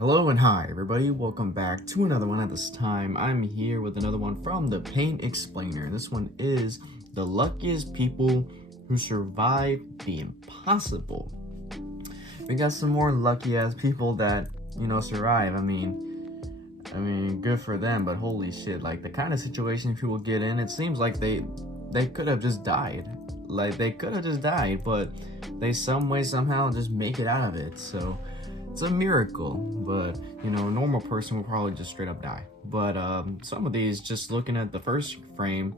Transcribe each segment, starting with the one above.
Hello and hi everybody, welcome back to another one. At this time, I'm here with another one from the Pain Explainer. This one is the luckiest people who survive the impossible. We got some more lucky ass people that, survive. Good for them, but holy shit, like the kind of situation people get in, it seems like they could have just died. Like they could have just died, but they some way somehow just make it out of it. So it's a miracle, but a normal person will probably just straight up die. But some of these, just looking at the first frame,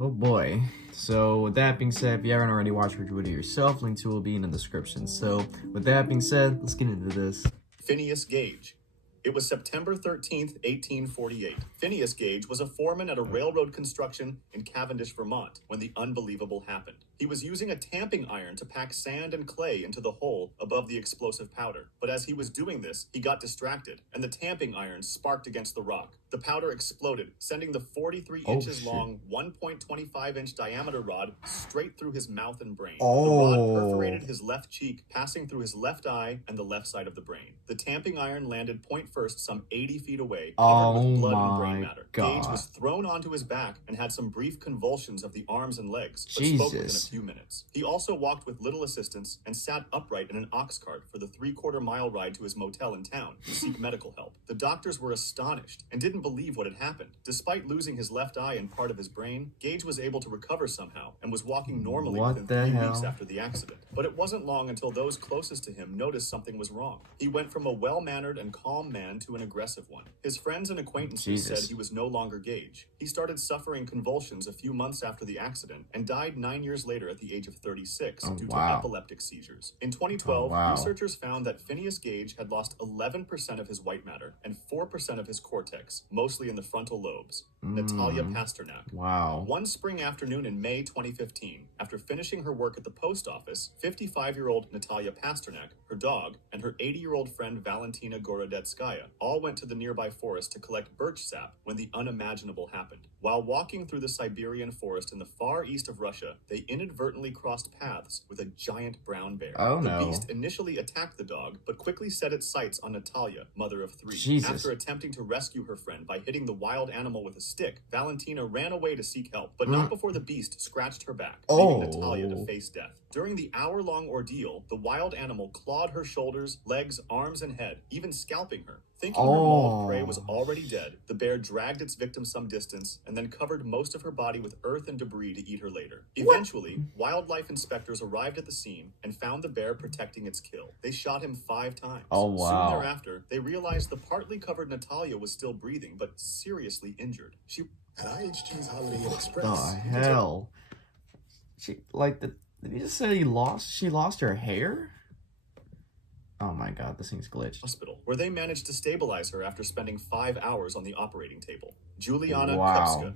oh boy. So with that being said, if you haven't already watched the video yourself, link to will be in the description. So with that being said, let's get into this. Phineas Gage. It was September 13th, 1848. Phineas Gage was a foreman at a railroad construction in Cavendish, Vermont, when the unbelievable happened. He was using a tamping iron to pack sand and clay into the hole above the explosive powder. But as he was doing this, he got distracted, and the tamping iron sparked against the rock. The powder exploded, sending the 43 inches long, 1.25-inch diameter rod straight through his mouth and brain. The rod perforated his left cheek, passing through his left eye and the left side of the brain. The tamping iron landed point first some 80 feet away, covered with blood and brain matter. Gage was thrown onto his back and had some brief convulsions of the arms and legs, but spoke within a few minutes. He also walked with little assistance and sat upright in an ox cart for the 3/4-mile ride to his motel in town to seek medical help. The doctors were astonished and didn't believe what had happened. Despite losing his left eye and part of his brain, Gage was able to recover somehow and was walking normally within 3 weeks after the accident. But it wasn't long until those closest to him noticed something was wrong. He went from a well-mannered and calm man to an aggressive one. His friends and acquaintances said he was no longer Gage. He started suffering convulsions a few months after the accident and died 9 years later at the age of 36 due to epileptic seizures. In 2012, researchers found that Phineas Gage had lost 11% of his white matter and 4% of his cortex, mostly in the frontal lobes. Natalia Pasternak. One spring afternoon in May 2015, after finishing her work at the post office, 55-year-old Natalia Pasternak, her dog, and her 80-year-old friend Valentina Gorodetskaya all went to the nearby forest to collect birch sap when the unimaginable happened. While walking through the Siberian forest in the far east of Russia, they inadvertently crossed paths with a giant brown bear. The beast initially attacked the dog, but quickly set its sights on Natalia, mother of 3. After attempting to rescue her friend by hitting the wild animal with a stick, Valentina ran away to seek help, but not before the beast scratched her back, leaving Natalia to face death. During the hour-long ordeal, the wild animal clawed her shoulders, legs, arms, and head, even scalping her. Thinking her mauled prey was already dead, the bear dragged its victim some distance and then covered most of her body with earth and debris to eat her later. Eventually, wildlife inspectors arrived at the scene and found the bear protecting its kill. They shot him 5 times. Soon thereafter, they realized the partly covered Natalia was still breathing, but seriously injured. At IHG's Holiday Inn Express. The hell? Did you just say she lost her hair? Oh my god, this thing's glitched. Hospital, where they managed to stabilize her after spending 5 hours on the operating table. Juliana Kupska.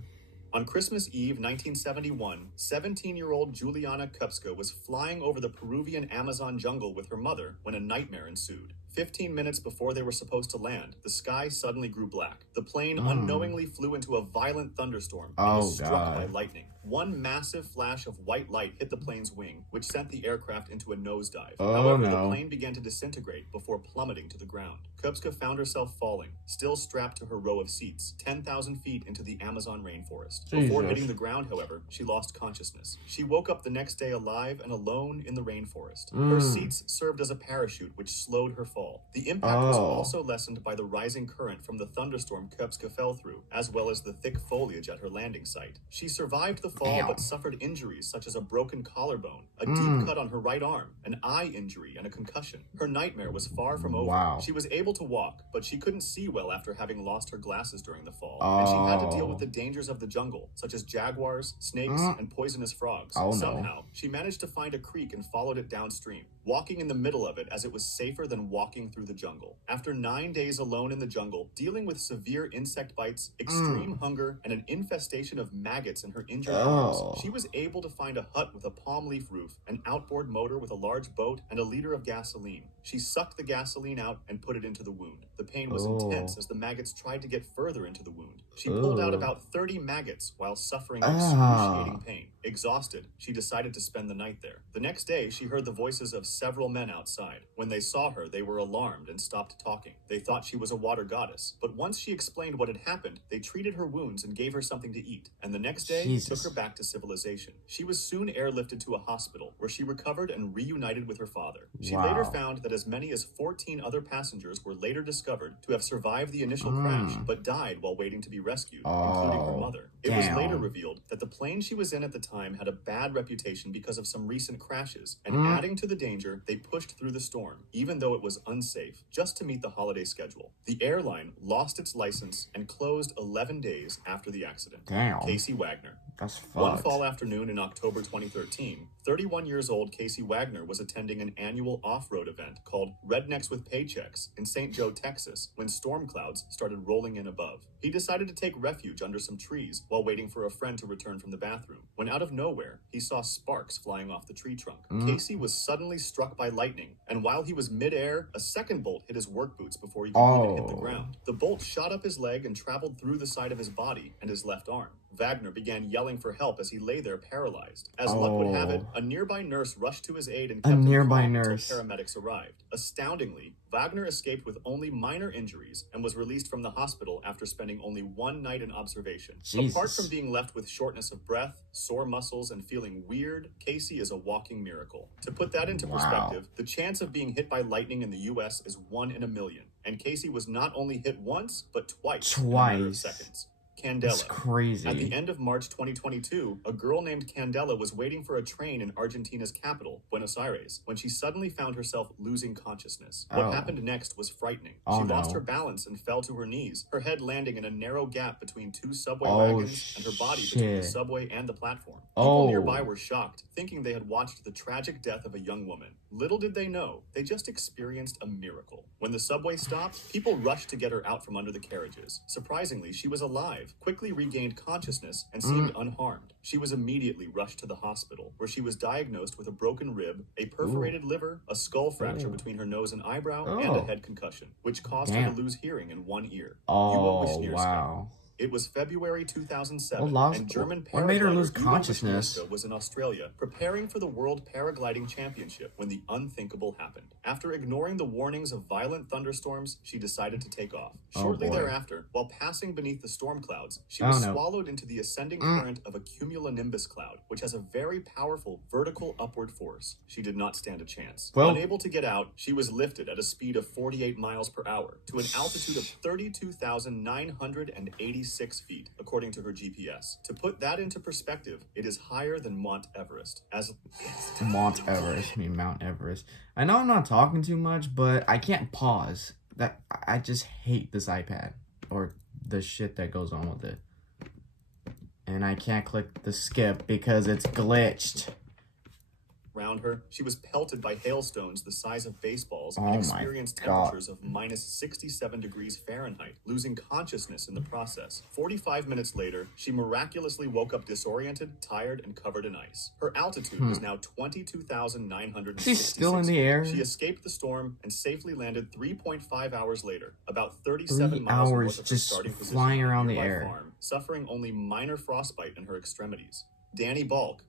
On Christmas Eve 1971, 17-year-old Juliana Kupska was flying over the Peruvian Amazon jungle with her mother when a nightmare ensued. 15 minutes before they were supposed to land, the sky suddenly grew black. The plane unknowingly flew into a violent thunderstorm and was struck by lightning. One massive flash of white light hit the plane's wing, which sent the aircraft into a nosedive. However, the plane began to disintegrate before plummeting to the ground. Kupska found herself falling, still strapped to her row of seats, 10,000 feet into the Amazon rainforest. Before hitting the ground, however, she lost consciousness. She woke up the next day alive and alone in the rainforest. Her seats served as a parachute, which slowed her fall. The impact was also lessened by the rising current from the thunderstorm Kupska fell through, as well as the thick foliage at her landing site. She survived the fall but suffered injuries such as a broken collarbone, a deep cut on her right arm, an eye injury, and a concussion. Her nightmare was far from over. She was able to walk, but she couldn't see well after having lost her glasses during the fall, and she had to deal with the dangers of the jungle, such as jaguars, snakes, and poisonous frogs. Somehow, she managed to find a creek and followed it downstream, walking in the middle of it as it was safer than walking through the jungle. After 9 days alone in the jungle, dealing with severe insect bites, extreme hunger, and an infestation of maggots in her injured arms, she was able to find a hut with a palm leaf roof, an outboard motor with a large boat, and a liter of gasoline. She sucked the gasoline out and put it into the wound. The pain was intense as the maggots tried to get further into the wound. She pulled out about 30 maggots while suffering excruciating pain. Exhausted, she decided to spend the night there. The next day, she heard the voices of several men outside. When they saw her, they were alarmed and stopped talking. They thought she was a water goddess, but once she explained what had happened, they treated her wounds and gave her something to eat, and the next day Jesus. took her back to civilization. She was soon airlifted to a hospital, where she recovered and reunited with her father. She later found that as many as 14 other passengers were later discovered to have survived the initial crash, but died while waiting to be rescued, including her mother. It was later revealed that the plane she was in at the time had a bad reputation because of some recent crashes, and adding to the danger, they pushed through the storm, even though it was unsafe, just to meet the holiday schedule. The airline lost its license and closed 11 days after the accident. Damn. Casey Wagner. That's fucked. One fall afternoon in October 2013, 31 years old Casey Wagner was attending an annual off-road event called Rednecks with Paychecks in St. Joe, Texas, when storm clouds started rolling in above. He decided to take refuge under some trees while waiting for a friend to return from the bathroom, when out of nowhere, he saw sparks flying off the tree trunk. Casey was suddenly struck by lightning, and while he was midair, a second bolt hit his work boots before he could even hit the ground. The bolt shot up his leg and traveled through the side of his body and his left arm. Wagner began yelling for help as he lay there paralyzed. As luck would have it, a nearby nurse rushed to his aid and kept him calm until paramedics arrived. Astoundingly, Wagner escaped with only minor injuries and was released from the hospital after spending only one night in observation. Apart from being left with shortness of breath, sore muscles, and feeling weird, Casey is a walking miracle. To put that into perspective, the chance of being hit by lightning in the U.S. is 1 in a million, and Casey was not only hit once, but twice. In a matter of seconds. Candela. That's crazy. At the end of March 2022, a girl named Candela was waiting for a train in Argentina's capital, Buenos Aires, when she suddenly found herself losing consciousness. What happened next was frightening. She lost her balance and fell to her knees, her head landing in a narrow gap between two subway wagons and her body between the subway and the platform. People nearby were shocked, thinking they had watched the tragic death of a young woman. Little did they know, they just experienced a miracle. When the subway stopped, people rushed to get her out from under the carriages. Surprisingly, she was alive, quickly regained consciousness, and seemed unharmed. She was immediately rushed to the hospital, where she was diagnosed with a broken rib, a perforated liver, a skull fracture between her nose and eyebrow, and a head concussion, which caused her to lose hearing in one ear. It was February 2007, and German what made her lose paraglider consciousness? was in Australia, preparing for the World Paragliding Championship when the unthinkable happened. After ignoring the warnings of violent thunderstorms, she decided to take off. Shortly thereafter, while passing beneath the storm clouds, she was swallowed into the ascending current of a cumulonimbus cloud, which has a very powerful vertical upward force. She did not stand a chance. Unable to get out, she was lifted at a speed of 48 miles per hour to an altitude of 32,986 feet, according to her GPS. To put that into perspective, it is higher than Mount Everest. Mount Everest. I know I'm not talking too much, but I can't pause. I just hate this iPad or the shit that goes on with it. And I can't click the skip because it's glitched. Around her, she was pelted by hailstones the size of baseballs and experienced temperatures of minus 67 degrees Fahrenheit, losing consciousness in the process. 45 minutes later, she miraculously woke up disoriented, tired, and covered in ice. Her altitude was now 22,966 She's still in the air. She escaped the storm and safely landed 3.5 hours later, about 37 miles north of her starting position flying around on a the nearby air. farm, suffering only minor frostbite in her extremities. Danny Balk.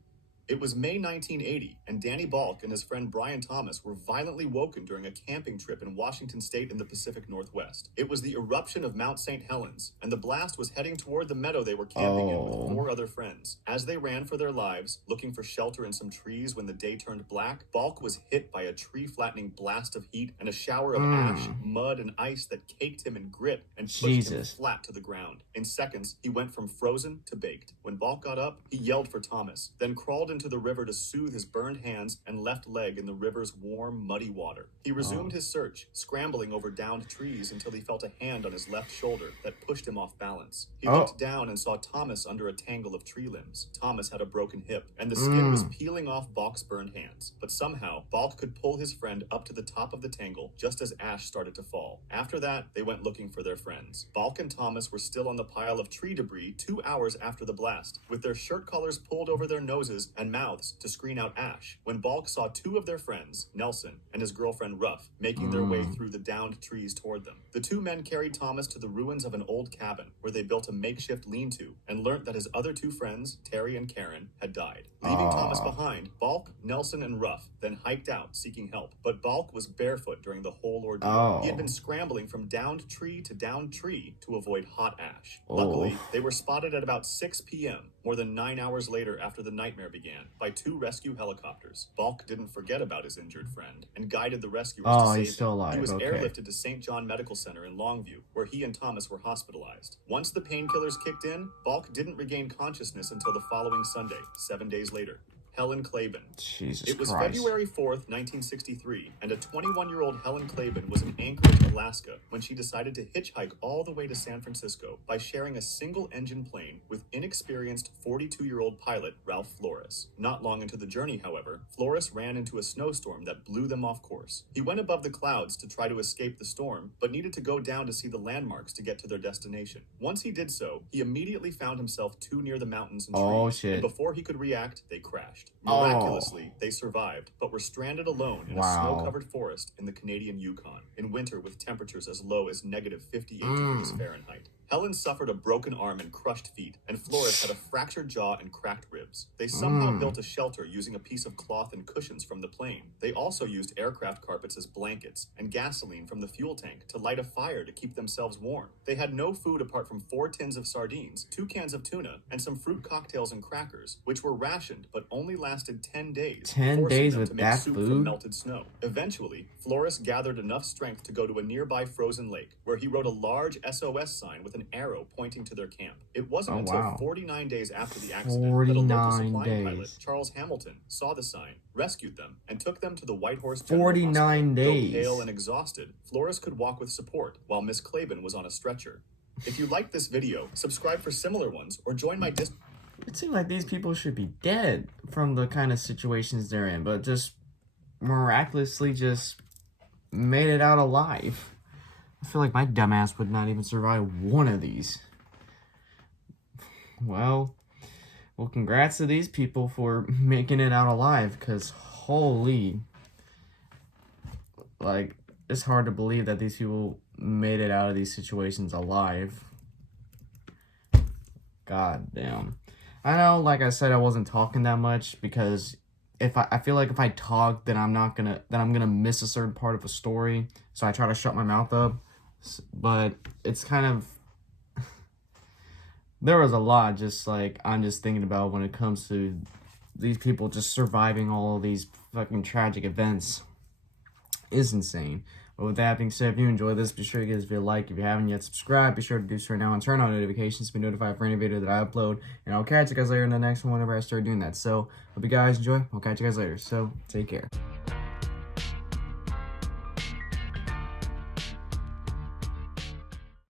It was May 1980, and Danny Balk and his friend Brian Thomas were violently woken during a camping trip in Washington State in the Pacific Northwest. It was the eruption of Mount St. Helens, and the blast was heading toward the meadow they were camping in with 4 other friends. As they ran for their lives, looking for shelter in some trees when the day turned black, Balk was hit by a tree-flattening blast of heat and a shower of ash, mud, and ice that caked him in grit and pushed him flat to the ground. In seconds, he went from frozen to baked. When Balk got up, he yelled for Thomas, then crawled into the river to soothe his burned hands and left leg in the river's warm, muddy water. He resumed his search, scrambling over downed trees until he felt a hand on his left shoulder that pushed him off balance. He looked down and saw Thomas under a tangle of tree limbs. Thomas had a broken hip, and the skin was peeling off Balk's burned hands. But somehow, Balk could pull his friend up to the top of the tangle just as ash started to fall. After that, they went looking for their friends. Balk and Thomas were still on the pile of tree debris 2 hours after the blast, with their shirt collars pulled over their noses and and mouths to screen out ash when Balk saw two of their friends, Nelson and his girlfriend Ruff, making their way through the downed trees toward them. The two men carried Thomas to the ruins of an old cabin where they built a makeshift lean-to and learned that his other two friends, Terry and Karen, had died. Leaving Thomas behind, Balk, Nelson, and Ruff then hiked out seeking help. But Balk was barefoot during the whole ordeal. He had been scrambling from downed tree to downed tree to avoid hot ash. Luckily, they were spotted at about 6 p.m., more than 9 hours later after the nightmare began, by two rescue helicopters. Balk didn't forget about his injured friend and guided the rescuers to save he's still him. alive. He was Okay. airlifted to St. John Medical Center in Longview, where he and Thomas were hospitalized. Once the painkillers kicked in, Balk didn't regain consciousness until the following Sunday, 7 days later. Helen Claiborne. Jesus It was Christ. February 4th, 1963, and a 21-year-old Helen Claiborne was in Anchorage, Alaska, when she decided to hitchhike all the way to San Francisco by sharing a single-engine plane with inexperienced 42-year-old pilot Ralph Flores. Not long into the journey, however, Flores ran into a snowstorm that blew them off course. He went above the clouds to try to escape the storm, but needed to go down to see the landmarks to get to their destination. Once he did so, he immediately found himself too near the mountains and trees. Oh, shit. And before he could react, they crashed. Miraculously, they survived, but were stranded alone in a snow-covered forest in the Canadian Yukon, in winter with temperatures as low as negative 58 degrees Fahrenheit. Helen suffered a broken arm and crushed feet, and Flores had a fractured jaw and cracked ribs. They somehow built a shelter using a piece of cloth and cushions from the plane. They also used aircraft carpets as blankets and gasoline from the fuel tank to light a fire to keep themselves warm. They had no food apart from 4 tins of sardines, 2 cans of tuna, and some fruit cocktails and crackers, which were rationed but only lasted 10 days. 10 forcing days them with to make that soup food? from melted snow. Eventually, Flores gathered enough strength to go to a nearby frozen lake, where he wrote a large SOS sign with an arrow pointing to their camp. It wasn't until 49 days after the accident that a local 49 supply pilot, days. Charles Hamilton, saw the sign, rescued them, and took them to the White Horse 49 Hospital. days. Though pale and exhausted, Flores could walk with support, while Miss Claiborne was on a stretcher. If you liked this video, subscribe for similar ones, or join my It seems like these people should be dead from the kind of situations they're in, but just miraculously just made it out alive. I feel like my dumbass would not even survive one of these. Well, congrats to these people for making it out alive, because holy, like, it's hard to believe that these people made it out of these situations alive. God damn. I know, like I said, I wasn't talking that much because I feel like if I talk, then I'm gonna miss a certain part of a story. So I try to shut my mouth up. But it's kind of, there was a lot just like I'm just thinking about when it comes to these people just surviving all of these fucking tragic events is insane. But with that being said, if you enjoyed this, be sure to give this video a like. If you haven't yet subscribed, be sure to do so now and turn on notifications to be notified for any video that I upload. And I'll catch you guys later in the next one whenever I start doing that. So, hope you guys enjoy. I'll catch you guys later. So, take care.